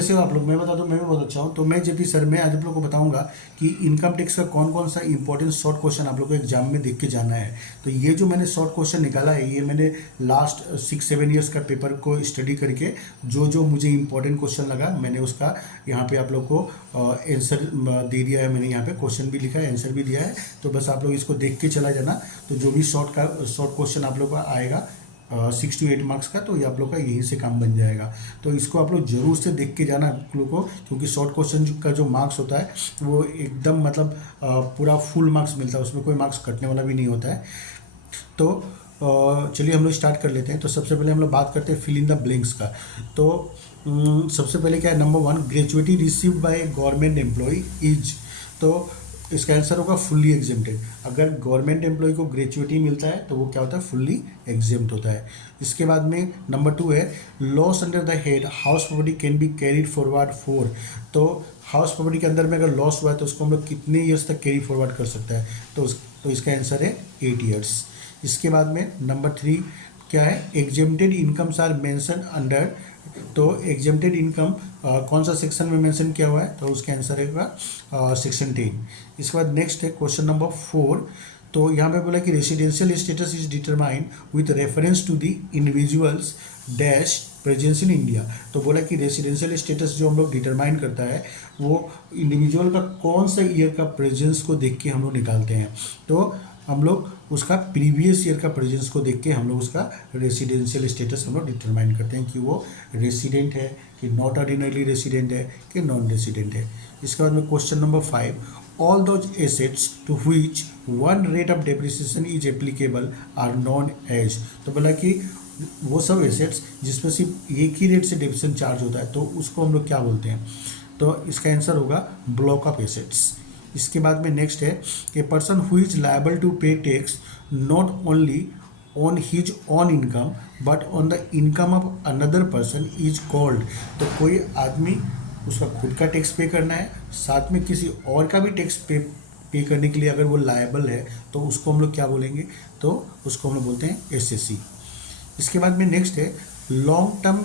कैसे हो आप लोग? मैं बता दूं, मैं भी बहुत अच्छा हूँ। तो मैं जेपी सर, मैं आज आप लोग को बताऊंगा कि इनकम टैक्स का कौन कौन सा इंपॉर्टेंट शॉर्ट क्वेश्चन आप लोग को एग्जाम में देख के जाना है। तो ये जो मैंने शॉर्ट क्वेश्चन निकाला है, ये मैंने लास्ट 6-7 ईयर्स का पेपर को स्टडी करके जो जो मुझे इंपॉर्टेंट क्वेश्चन लगा, मैंने उसका यहाँ पे आप लोग को आंसर दे दिया है। मैंने यहाँ पे क्वेश्चन भी लिखा है, आंसर भी दिया है। तो बस आप लोग इसको देख के चला जाना। तो जो भी शॉर्ट क्वेश्चन आप लोग का आएगा 6 to 8 मार्क्स का, तो ये आप लोग का यहीं से काम बन जाएगा। तो इसको आप लोग जरूर से देख के जाना आप लोग को, क्योंकि शॉर्ट क्वेश्चन का जो मार्क्स होता है वो एकदम मतलब पूरा फुल मार्क्स मिलता है, उसमें कोई मार्क्स कटने वाला भी नहीं होता है। तो चलिए हम लोग स्टार्ट कर लेते हैं। तो सबसे पहले हम लोग बात करते हैं फिल इन द ब्लैंक्स का। तो सबसे पहले क्या है, number 1, gratuity received by government employ is. तो इसका आंसर होगा फुल्ली एग्जेम्प्टेड। अगर गवर्नमेंट एम्प्लॉय को ग्रेजुएटी मिलता है तो वो क्या होता है, फुल्ली एग्जेम्प्ट होता है। इसके बाद में नंबर 2 है, loss under the head house property can be carried forward for. तो हाउस प्रॉपर्टी के अंदर में अगर लॉस हुआ है तो उसको हम लोग कितने ईयर्स तक कैरी फॉरवर्ड कर सकता है, तो इसका आंसर है 8 ईयर्स। इसके बाद में नंबर 3 क्या है, exempted incomes are mention under. तो एग्जेम्प्टेड इनकम कौन सा सेक्शन में मेंशन किया हुआ है, तो उसका आंसर है सेक्शन 10। इसके बाद नेक्स्ट है क्वेश्चन नंबर 4। तो यहाँ पे बोला कि residential status is determined with reference to the individuals dash presence in India. तो बोला कि रेसिडेंशियल स्टेटस जो हम लोग डिटरमाइन करता है वो इंडिविजुअल का कौन सा ईयर का प्रेजेंस को देख के हम लोग निकालते हैं। तो हम लोग उसका प्रीवियस ईयर का प्रेजेंस को देख के हम लोग उसका रेसिडेंशियल स्टेटस हम लोग डिटरमाइन करते हैं कि वो रेसिडेंट है, कि नॉट ऑर्डिनरी रेसिडेंट है, कि नॉन रेसिडेंट है। इसके बाद में question number 5, all those assets to which one rate of depreciation is applicable are known as. तो बोला कि वो सब एसेट्स जिसमें सिर्फ एक ही रेट से डेप्रिसिएशन चार्ज होता है तो उसको हम लोग क्या बोलते हैं, तो इसका आंसर होगा ब्लॉक ऑफ एसेट्स। इसके बाद में नेक्स्ट है, a person who is liable to pay tax not only on his on income but on the income of another person is called. तो कोई आदमी उसका खुद का टैक्स पे करना है, साथ में किसी और का भी टैक्स पे करने के लिए अगर वो लायबल है तो उसको हम लोग क्या बोलेंगे, तो उसको हम लोग बोलते हैं एसएससी। इसके बाद में नेक्स्ट है, long term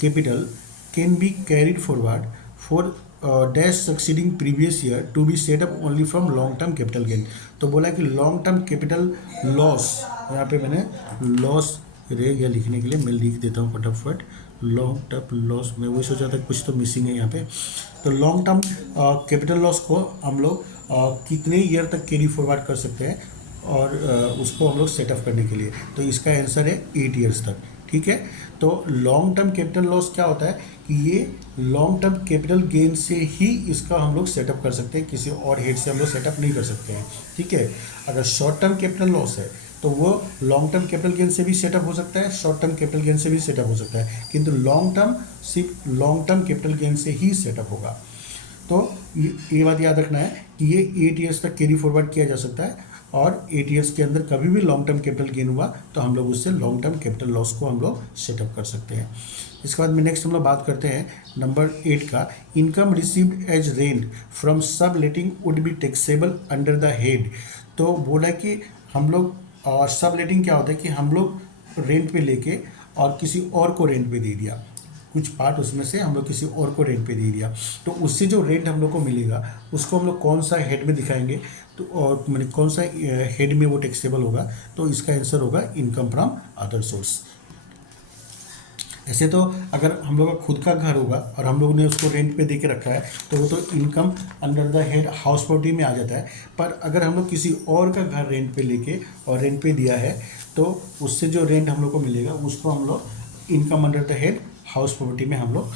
capital can be carried forward for dash succeeding previous year to be set up only from long term capital gain. तो बोला कि लॉन्ग टर्म कैपिटल लॉस, यहाँ पे मैंने लॉस रह गया लिखने के लिए, मैं लिख देता हूँ फटाफट। लॉन्ग टर्म लॉस, मैं वही सोचा था कुछ तो मिसिंग है यहाँ पे। तो लॉन्ग टर्म कैपिटल लॉस को हम लोग कितने ईयर तक कैरी फॉरवर्ड कर सकते हैं और उसको हम लोग सेटअप करने के लिए, तो इसका आंसर है 8 ईयर्स तक। ठीक है। तो लॉन्ग टर्म कैपिटल लॉस क्या होता है कि ये लॉन्ग टर्म कैपिटल गेन से ही इसका हम लोग सेटअप कर सकते हैं, किसी और हेड से हम लोग सेटअप नहीं कर सकते हैं। ठीक है। अगर शॉर्ट टर्म कैपिटल लॉस है तो वो लॉन्ग टर्म कैपिटल गेन से भी सेटअप हो सकता है, शॉर्ट टर्म कैपिटल गेन से भी सेटअप हो सकता है, किंतु लॉन्ग टर्म सिर्फ लॉन्ग टर्म कैपिटल गेन से ही सेटअप होगा। तो ये बात याद रखना है कि ये 8 ईयर्स तक कैरी फॉरवर्ड किया जा सकता है और 8 ईयर्स के अंदर कभी भी लॉन्ग टर्म कैपिटल गेन हुआ तो हम लोग उससे लॉन्ग टर्म कैपिटल लॉस को हम लोग सेटअप कर सकते हैं। इसके बाद में नेक्स्ट हम लोग बात करते हैं नंबर 8 का, income received as rent from subletting would be taxable under the head. तो बोला कि हम लोग, और सब लेटिंग क्या होता है कि हम लोग रेंट पे लेके और किसी और को रेंट पे दे दिया, कुछ पार्ट उसमें से हम लोग किसी और को रेंट पे दे दिया, तो उससे जो रेंट हम लोग को मिलेगा उसको हम लोग कौन सा हेड में दिखाएंगे, तो और मैंने कौन सा हेड में वो टैक्सेबल होगा, तो इसका आंसर होगा इनकम फ्रॉम अदर सोर्स। ऐसे तो अगर हम लोग का खुद का घर होगा और हम लोग ने उसको रेंट पे दे के रखा है तो वो तो income under the head house property में आ जाता है। पर अगर हम लोग किसी और का घर रेंट पे लेके और रेंट पे दिया है तो उससे जो रेंट हम लोग को मिलेगा उसको हम लोग income under the head house property में हम लोग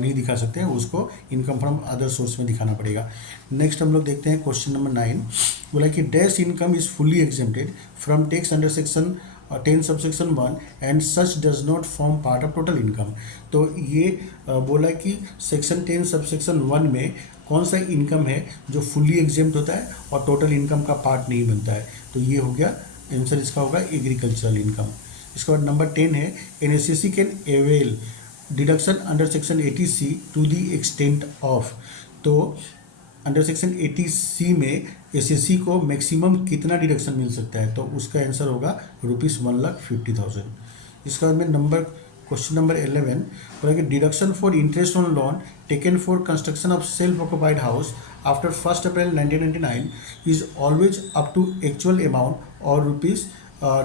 नहीं दिखा सकते हैं, उसको इनकम फ्रॉम अदर सोर्स में दिखाना पड़ेगा। नेक्स्ट हम लोग देखते हैं क्वेश्चन नंबर 9। बोला कि dash income is fully exempted from tax under section 10 subsection 1 and such does not form part of total income. तो ये बोला कि सेक्शन 10 सबसेक्शन 1 में कौन सा इनकम है जो फुल्ली एग्जेम्प्ट होता है और टोटल इनकम का पार्ट नहीं बनता है, तो ये हो गया आंसर, इसका होगा एग्रीकल्चरल इनकम। इसके बाद नंबर 10 है, N S C can avail deduction under section 80C to the extent of. तो अंडर सेक्शन 80C में एसएससी को मैक्सिमम कितना डिडक्शन मिल सकता है, तो उसका आंसर होगा ₹1,50,000। इसके बाद में नंबर क्वेश्चन नंबर 11 बोला कि deduction for interest on loan taken for construction of self occupied house after 1 April 1999 is always up to actual amount और rupees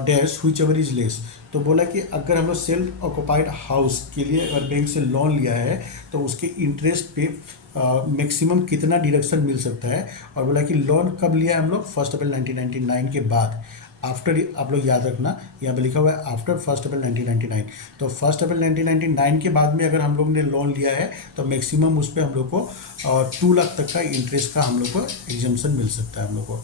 dash whichever is less. तो बोला कि अगर हम लोग सेल्फ ऑक्यूपाइड हाउस के लिए अगर बैंक से लोन लिया है तो उसके इंटरेस्ट पे मैक्सिमम कितना डिडक्शन मिल सकता है। और बोला कि लोन कब लिया है हम लोग 1 अप्रैल 1999 के बाद। आफ्टर आप लोग याद रखना, यहाँ पे लिखा हुआ है आफ्टर 1 अप्रैल 1999। तो 1 अप्रैल 1999 के बाद में अगर हम लोग ने लोन लिया है तो मैक्सिमम उस पर हम लोग को 2 लाख तक का इंटरेस्ट का हम लोग को एग्जम्पशन मिल सकता है हम लोग को।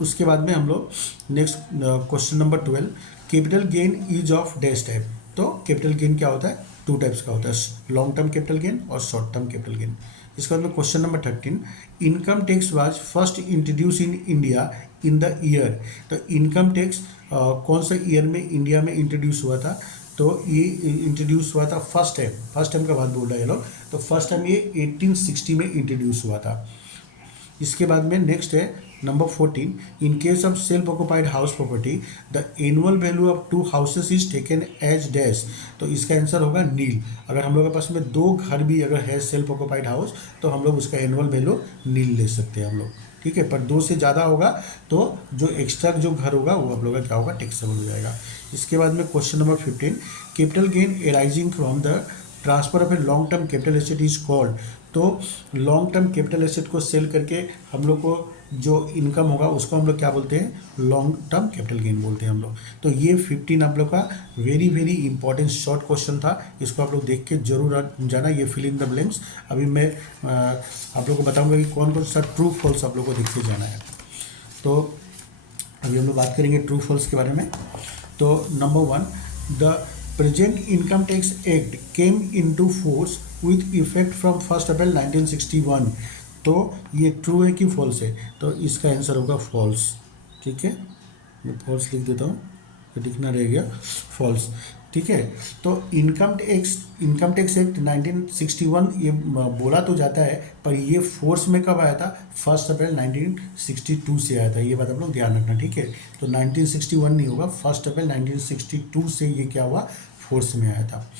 उसके बाद में हम लोग next question number 12 capital gain is of dash type. तो कैपिटल गेन क्या होता है, 2 टाइप्स का होता है, लॉन्ग टर्म कैपिटल गेन और शॉर्ट टर्म कैपिटल गेन। इसके बाद में question number 13 income tax was first introduce in India in the year. तो इनकम टैक्स कौन सा ईयर में इंडिया में इंट्रोड्यूस हुआ था। तो ये इंट्रोड्यूस हुआ था फर्स्ट टाइम का बात बोल रहा है ये लोग। तो फर्स्ट टाइम ये 1860 में इंट्रोड्यूस हुआ था। इसके बाद में नेक्स्ट है number 14 in case of self occupied house property the annual value of 2 houses is taken as dash. तो इसका आंसर होगा नील। अगर हम लोग के पास में 2 घर भी अगर है सेल्फ ऑक्यूपाइड हाउस तो हम लोग उसका एनुअल वैल्यू नील ले सकते हैं हम लोग, ठीक है। पर 2 से ज़्यादा होगा तो जो एक्स्ट्रा जो घर होगा वो आप लोग का क्या होगा, टैक्सेबल हो जाएगा। इसके बाद में question number 15 capital gain arising from the transfer of a long term capital asset is called. तो लॉन्ग टर्म कैपिटल एसेट को सेल करके हम लोग को जो इनकम होगा उसको हम लोग क्या बोलते हैं, लॉन्ग टर्म कैपिटल गेन बोलते हैं हम लोग। तो ये 15 आप लोग का very very important short question था। इसको आप लोग देख के जरूर जाना। ये फिल इन द ब्लैंक्स अभी मैं आप लोग को बताऊंगा कि कौन कौन सा ट्रू फॉल्स आप लोग को देख के जाना है। तो अभी हम लोग बात करेंगे ट्रू फॉल्स के बारे में। तो number 1 the present income tax act came into force with effect from 1 अप्रैल 1961। तो ये ट्रू है कि फॉल्स है। तो इसका आंसर होगा फॉल्स, ठीक है। मैं फॉल्स लिख देता हूँ तो दिखना रहेगा फॉल्स, ठीक है। तो इनकम टैक्स एक्ट 1961 ये बोला तो जाता है पर ये फोर्स में कब आया था, 1 अप्रैल 1962 से आया था। ये बात आप लोग ध्यान रखना, ठीक है। तो 1961 नहीं होगा, 1 अप्रैल 1962 से ये क्या हुआ, फोर्स में आया था।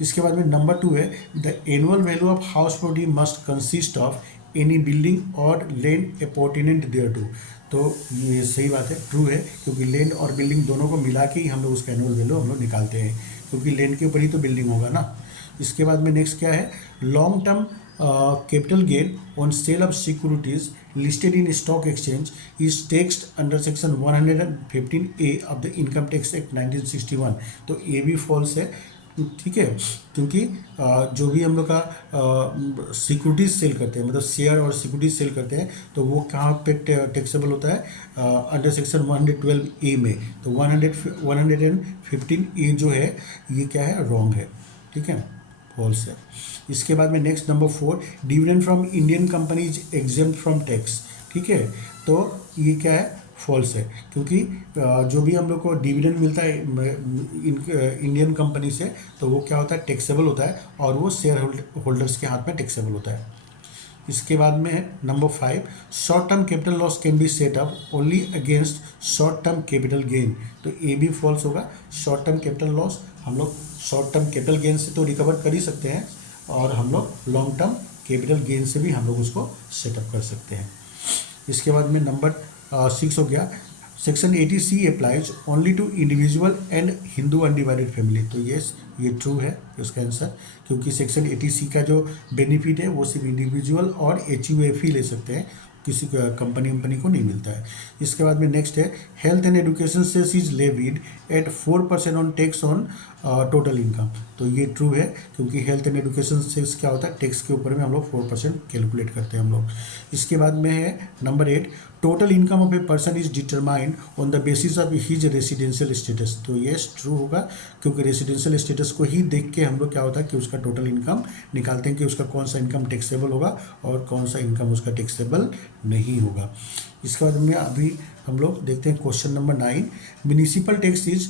इसके बाद में नंबर 2 है the annual value of house property must consist of any building और लैंड अपॉर्टिनेंट देयर टू। तो ये सही बात है, ट्रू है, क्योंकि लैंड और बिल्डिंग दोनों को मिला के ही हम लोग उसका एनुअल वैल्यू हम लोग निकालते हैं, क्योंकि लैंड के ऊपर ही तो बिल्डिंग होगा ना। इसके बाद में नेक्स्ट क्या है, long term capital gain on sale of securities listed in stock exchange is taxed under section 115A of the income tax act 1961। तो ये भी फॉल्स है, ठीक है, क्योंकि जो भी हम लोग का सिक्योरिटीज सेल करते हैं, मतलब शेयर और सिक्योरिटीज सेल करते हैं, तो वो कहाँ पे टैक्सेबल होता है, अंडर सेक्शन 112A में। तो 115A जो है ये क्या है, रॉन्ग है, ठीक है, फॉल्स है। इसके बाद में next number 4 dividend from Indian companies exempt from tax, ठीक है। तो ये क्या है, फॉल्स है, क्योंकि जो भी हम लोग को डिविडेंड मिलता है इंडियन कंपनी से तो वो क्या होता है, टैक्सेबल होता है, और वो शेयर होल्डर्स के हाथ में टैक्सेबल होता है। इसके बाद में है number 5 short term capital loss can be set up only against short term capital gain. तो ये भी फॉल्स होगा। शॉर्ट टर्म कैपिटल लॉस हम लोग शॉर्ट टर्म कैपिटल गेन से तो रिकवर कर ही सकते हैं, और हम लोग लॉन्ग टर्म कैपिटल गेन से भी हम लोग उसको सेटअप कर सकते हैं। इसके बाद में नंबर 6 हो गया, section 80C applies only to individual and Hindu undivided family. तो यस, ये ट्रू है उसका आंसर, क्योंकि सेक्शन 80C का जो बेनिफिट है वो सिर्फ इंडिविजुअल और HUF ही ले सकते हैं, किसी कंपनी को नहीं मिलता है। इसके बाद में नेक्स्ट है health and education cess is levied at 4% on tax on total income. तो ये ट्रू है, क्योंकि हेल्थ एंड एजुकेशन सेस क्या होता है, टैक्स के ऊपर में हम लोग 4% कैलकुलेट करते हैं हम लोग। इसके बाद में है number 8 total income of a person is determined on the basis of his residential status. तो ये ट्रू होगा, क्योंकि रेसिडेंशियल स्टेटस को ही देख के हम लोग क्या होता है कि उसका टोटल इनकम निकालते हैं कि उसका कौन सा इनकम टैक्सेबल होगा और कौन सा इनकम उसका टैक्सेबल नहीं होगा। इसके बाद में अभी हम लोग देखते हैं question number 9 municipal tax is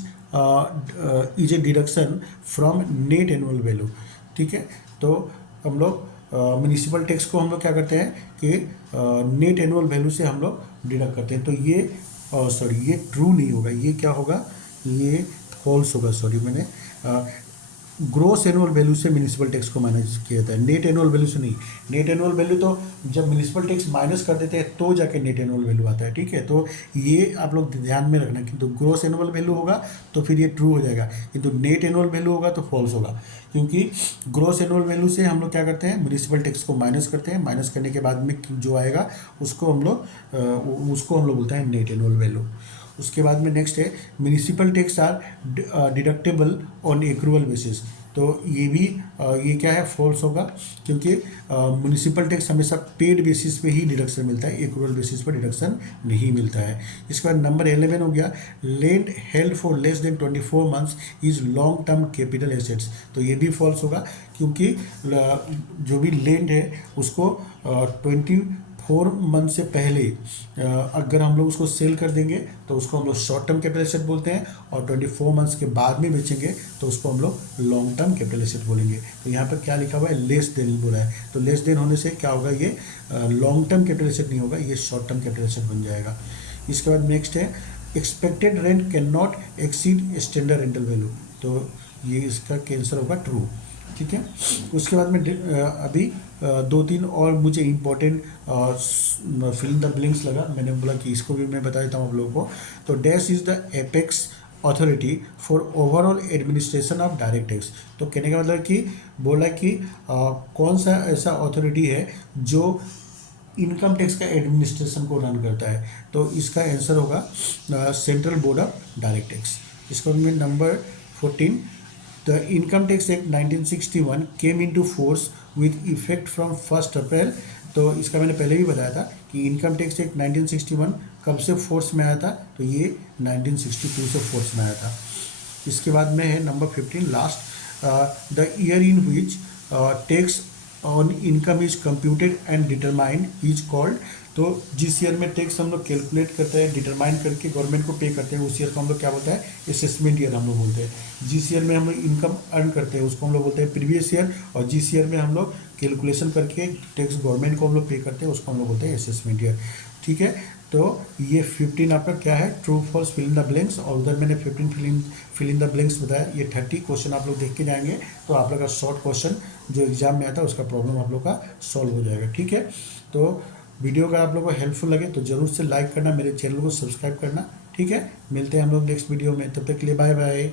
a deduction from net annual value, ठीक है। तो हम लोग म्यूनिसिपल टैक्स को हम लोग क्या करते हैं कि नेट एनुअल वैल्यू से हम लोग डिडक्ट करते हैं। तो ये ये ट्रू नहीं होगा, ये क्या होगा, ये फॉल्स होगा। सॉरी, मैंने ग्रोस एनुअल वैल्यू से म्यूनिसिपल टैक्स को माइनस किया जाता है, नेट एनुअल वैल्यू से नहीं। नेट एनुअल वैल्यू तो जब म्यूनिसिपल टैक्स माइनस कर देते हैं तो जाके नेट एनुअल वैल्यू आता है, ठीक है। तो ये आप लोग ध्यान में रखना, किंतु ग्रोस एनुअल वैल्यू होगा तो फिर ये ट्रू हो जाएगा, किंतु नेट एनुअल वैल्यू होगा तो फॉल्स होगा। क्योंकि ग्रोस एनुअल वैल्यू से हम लोग क्या करते हैं, म्यूनिसिपल टैक्स को माइनस करते हैं, माइनस करने के बाद में जो आएगा उसको हम लोग बोलते हैं नेट एनुअल वैल्यू। उसके बाद में नेक्स्ट है municipal tax are deductible on accrual basis. तो ये भी ये क्या है, फॉल्स होगा, क्योंकि म्यूनिसिपल टैक्स हमेशा पेड बेसिस पे ही डिडक्शन मिलता है, एक्रूअल बेसिस पर डिडक्शन नहीं मिलता है। इसके बाद नंबर 11 हो गया, land held for less than 24 months is long term capital assets. तो ये भी फॉल्स होगा, क्योंकि जो भी लैंड है उसको 24 मंथ से पहले अगर हम लोग उसको सेल कर देंगे तो उसको हम लोग शॉर्ट टर्म कैपिटल एसेट बोलते हैं, और 24 मंथ्स के बाद में बेचेंगे तो उसको हम लोग लॉन्ग टर्म कैपिटल एसेट बोलेंगे। तो यहाँ पर क्या लिखा हुआ है, लेस देन बोला है, तो लेस देन होने से क्या होगा, ये लॉन्ग टर्म कैपिटल एसेट नहीं होगा, ये शॉर्ट टर्म कैपिटल एसेट बन जाएगा। इसके बाद नेक्स्ट है, expected rent can not exceed standard rental value. तो ये इसका कैंसर होगा ट्रू, ठीक है। उसके बाद में अभी 2-3 और मुझे important fill in the blanks लगा, मैंने बोला कि इसको भी मैं बता देता हूँ आप लोगों को। तो dash is the apex authority for overall administration of direct tax. तो कहने का मतलब कि बोला कि कौन सा ऐसा अथॉरिटी है जो इनकम टैक्स का एडमिनिस्ट्रेशन को रन करता है। तो इसका आंसर होगा central board of direct tax. इसको में number 14, the income tax act 1961 came into force with effect from 1 अप्रैल। तो इसका मैंने पहले भी बताया था कि इनकम टैक्स एक्ट 1961 कब से फोर्स में आया था, तो ये 1962 से फोर्स में आया था। इसके बाद में है number 15 last, the year in which tax on income is computed and determined is called. तो जिस ईयर में टैक्स हम लोग कैलकुलेट करते हैं, डिटरमाइन करके गवर्नमेंट को पे करते हैं, उस ईयर को हम लोग क्या बोलते हैं, असेसमेंट ईयर हम लोग बोलते हैं। जिस ईयर में हम लोग इनकम अर्न करते हैं उसको हम लोग बोलते हैं प्रीवियस ईयर, और जिस ईयर में हम लोग कैलकुलेशन करके टैक्स गवर्नमेंट को हम लोग पे करते हैं उसको हम लोग बोलते हैं असेसमेंट ईयर, ठीक है। तो ये 15 आपका क्या है, true false fill in the blanks, और उधर मैंने 15 फिल इन द ब्लैंक्स बताया। ये 30 क्वेश्चन आप लोग देख के जाएंगे तो आप लोग का शॉर्ट क्वेश्चन जो एग्जाम में आता है उसका प्रॉब्लम आप लोग का सॉल्व हो जाएगा, ठीक है। तो वीडियो अगर आप लोगों को हेल्पफुल लगे तो जरूर से लाइक करना, मेरे चैनल को सब्सक्राइब करना, ठीक है। मिलते हैं हम लोग नेक्स्ट वीडियो में, तब तक के लिए बाय बाय।